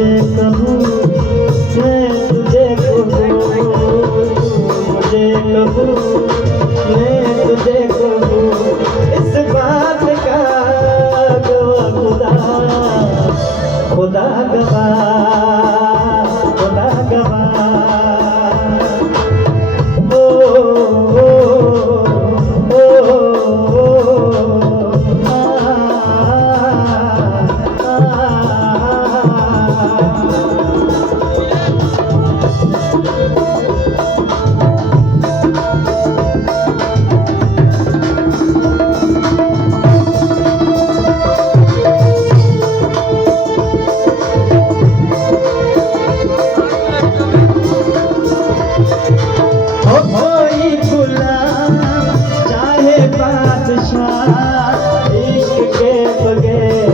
मुझे कहूँ मैं तुझे कहूँ, मुझे कहूँ मैं तुझे कहूँ, इस बात का गवाह खुदा, खुदा गवाह, खुदा गवाह। ओ ओ ओ कोई गुलाम चाहे बादशाह, इश्क के बगैर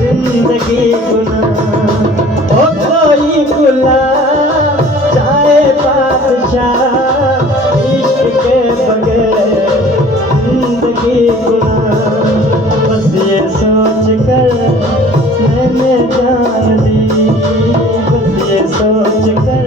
जिंदगी गुनाह। ओ कोई गुलाम चाहे बादशाह, इश्क के बगैर जिंदगी गुनाह। बस ये सोच कर मैंने जान ली, बस ये सोच कर